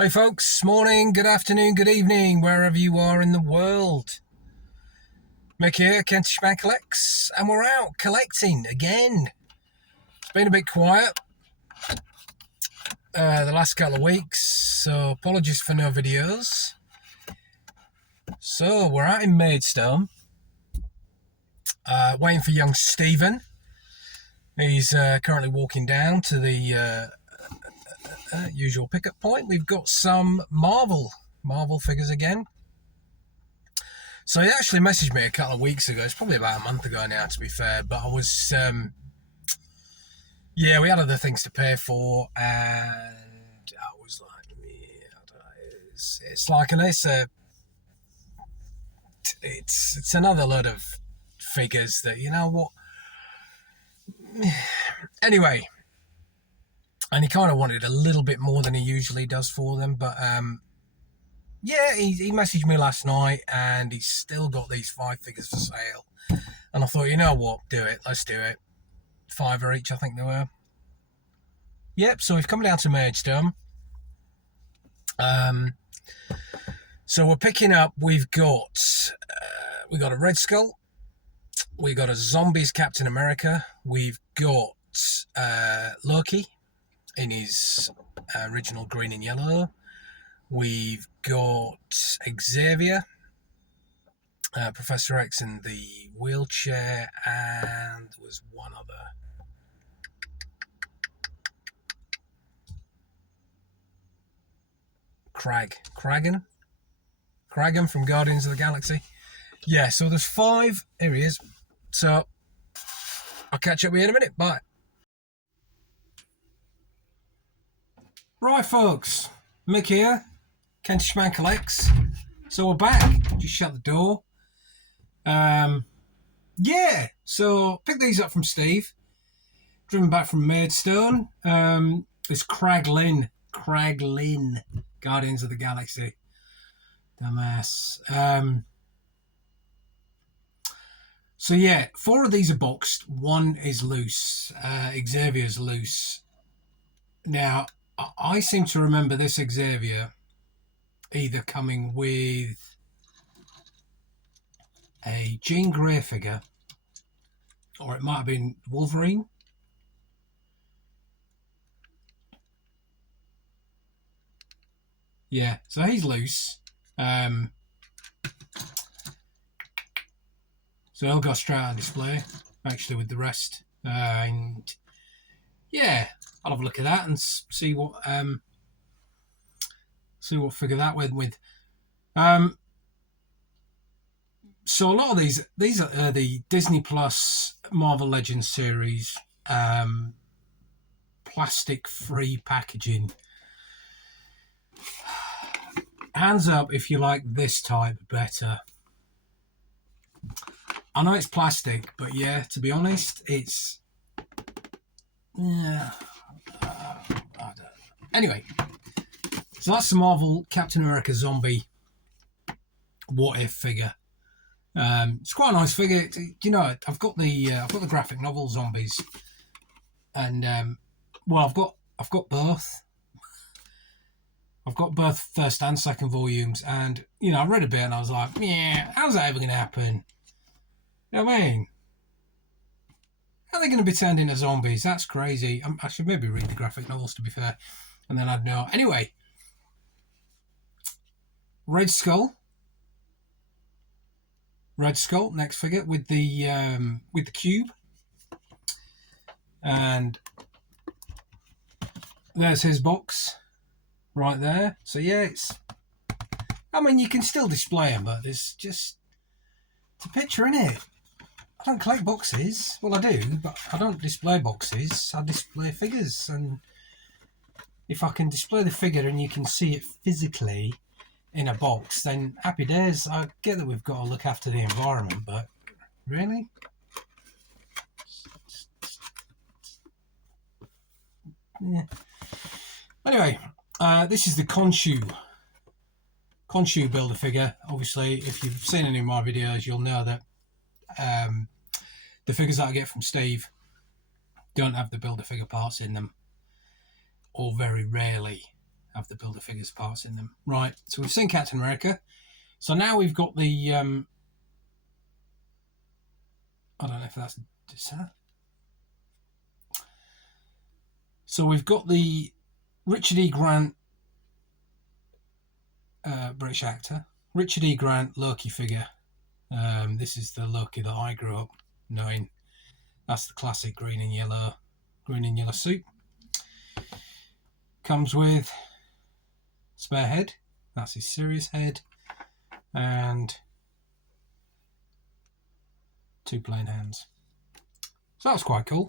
Hey folks, morning, good afternoon, good evening, wherever you are in the world. Mick here, Kentish Man Collects, and we're out collecting again. It's been a bit quiet the last couple of weeks, so apologies for no videos. So we're out in Maidstone, waiting for young Stephen. He's currently walking down to the usual pickup point. We've got some Marvel figures again. So he actually messaged me a couple of weeks ago. It's probably about a month ago now, to be fair. But I was, we had other things to pay for, and I was like, it's like it's another load of figures that, you know what. Anyway, and he kind of wanted a little bit more than he usually does for them, but he messaged me last night, and he's still got these 5 figures for sale. And I thought, you know what, do it. Let's do it. £5 each, I think they were. Yep, so we've come down to Maidstone. So we're picking up, we've got a Red Skull. We've got a Zombies Captain America. We've got Loki in his original green and yellow. We've got Xavier, Professor X in the wheelchair, and there was one other. Kragan from Guardians of the Galaxy. Yeah, so there's 5. Here he is. So I'll catch up with you in a minute. Bye. Right, folks. Mick here. Kentish Man Collects. So we're back. Just shut the door. So picked these up from Steve. Driven back from Maidstone. It's Kraglin, Guardians of the Galaxy. Dumbass. So yeah, 4 of these are boxed. 1 is loose. Xavier's loose. Now, I seem to remember this Xavier either coming with a Jean Grey figure, or it might have been Wolverine. Yeah, so he's loose. So he'll go straight on display, actually, with the rest. And yeah, I'll have a look at that and see what figure that went with. So a lot of these are the Disney Plus Marvel Legends series, plastic-free packaging. Hands up if you like this type better. I know it's plastic, but yeah, to be honest, it's... I don't know. Anyway, so that's the Marvel Captain America Zombie What If figure. It's quite a nice figure. You know, I've got the graphic novel Zombies, and I've got both. I've got both first and second volumes, and you know, I read a bit and I was like, yeah, how's that ever going to happen? You know what I mean? How are they going to be turned into zombies? That's crazy. I should maybe read the graphic novels, to be fair, and then I'd know. Anyway, Red Skull, next figure with the cube, and there's his box right there. So yeah, I mean, you can still display them, but it's a picture, innit? I don't collect boxes. Well, I do, but I don't display boxes. I display figures, and if I can display the figure and you can see it physically in a box, then happy days. I get that we've got to look after the environment, but really? Yeah. Anyway, this is the Khonshu builder figure. Obviously, if you've seen any of my videos, you'll know that the figures that I get from Steve don't have the builder figure parts in them, or very rarely have the Build-A-Figures parts in them. Right, so we've seen Captain America. So now we've got the... I don't know if that's... So we've got the Richard E. Grant, British actor. Richard E. Grant Loki figure. This is the Loki that I grew up knowing. That's the classic green and yellow suit. Comes with spare head. That's his serious head. And 2 plain hands. So that was quite cool.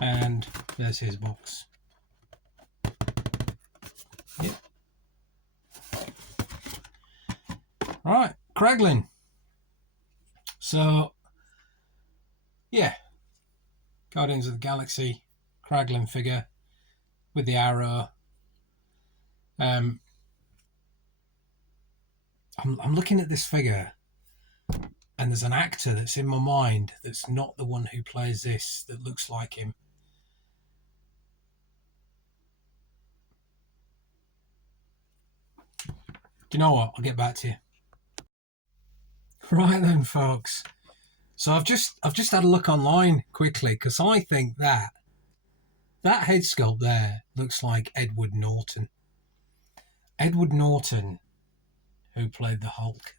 And there's his box. Yep. Right, Kraglin. So, yeah. Guardians of the Galaxy Kraglin figure with the arrow. I'm looking at this figure, and there's an actor that's in my mind that's not the one who plays this that looks like him. Do you know what? I'll get back to you. Right then, folks. So I've just had a look online quickly because I think that head sculpt there looks like Edward Norton. Edward Norton, who played the Hulk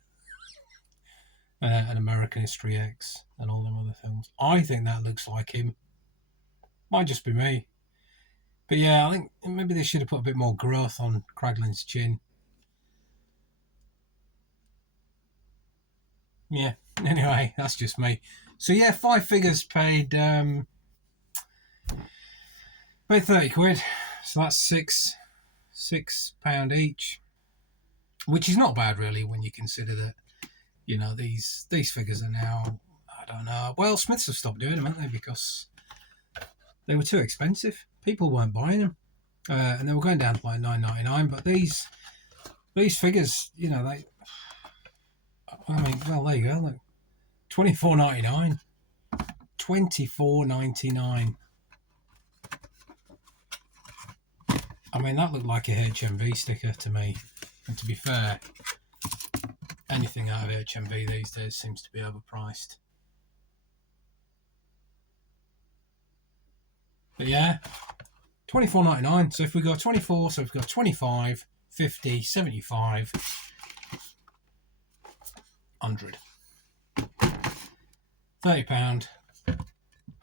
and American History X and all them other films. I think that looks like him. Might just be me. But yeah, I think maybe they should have put a bit more growth on Kraglin's chin. Yeah, anyway, that's just me. So yeah, 5 figures paid 30 quid. So that's £6 each. Which is not bad really when you consider that, you know, these figures are now, I don't know. Well, Smiths have stopped doing them, haven't they? Because they were too expensive. People weren't buying them. And they were going down to like $9.99. But these figures, you know, I mean, well, there you go. Look, $24.99. $24.99. I mean, that looked like a HMV sticker to me. And to be fair, anything out of HMV these days seems to be overpriced. But yeah, $24.99. So if we go 24, so if we go 25, 50, 75, 100. £30,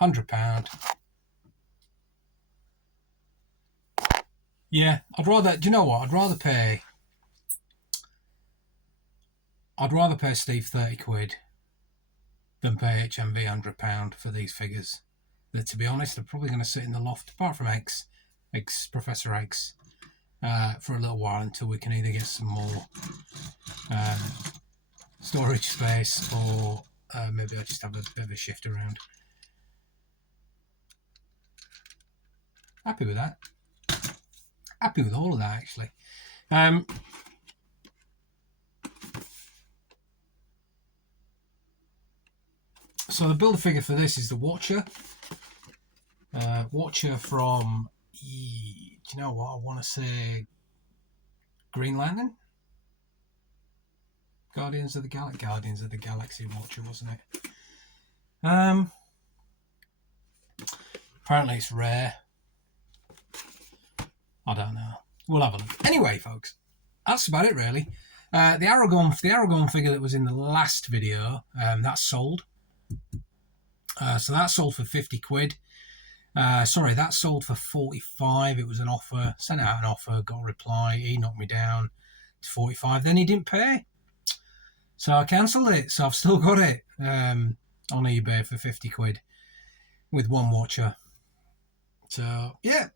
£100. Yeah, I'd rather, do you know what? I'd rather pay Steve 30 quid than pay HMV £100 for these figures. That, to be honest, are probably going to sit in the loft, apart from Professor X, for a little while until we can either get some more storage space or maybe I just have a bit of a shift around. Happy with that. Happy with all of that, actually. So the Build-A-Figure for this is the Watcher. Watcher from, do you know what, I want to say Green Lantern? Guardians of the Galaxy Watcher, wasn't it? Apparently it's rare. I don't know. We'll have a look. Anyway, folks, that's about it really. The Aragorn figure that was in the last video, that's sold. So that sold for 50 quid. Sorry, that sold for 45. It was an offer. Sent out an offer, got a reply. He knocked me down to 45. Then he didn't pay. So I cancelled it. So I've still got it on eBay for 50 quid with one Watcher. So, yeah.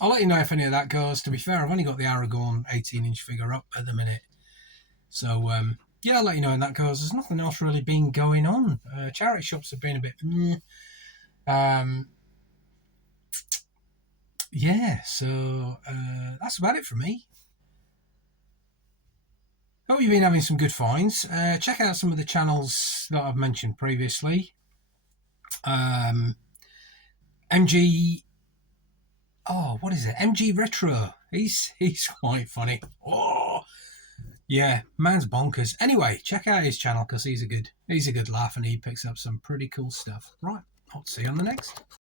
I'll let you know if any of that goes. To be fair, I've only got the Aragorn 18-inch figure up at the minute. So, yeah, I'll let you know when that goes. There's nothing else really been going on. Charity shops have been a bit... yeah, so that's about it for me. Hope you've been having some good finds. Check out some of the channels that I've mentioned previously. MG... Oh, what is it? MG Retro He's quite funny. Oh, yeah, man's bonkers. Anyway, check out his channel because he's a good laugh and he picks up some pretty cool stuff. Right, I'll see you on the next.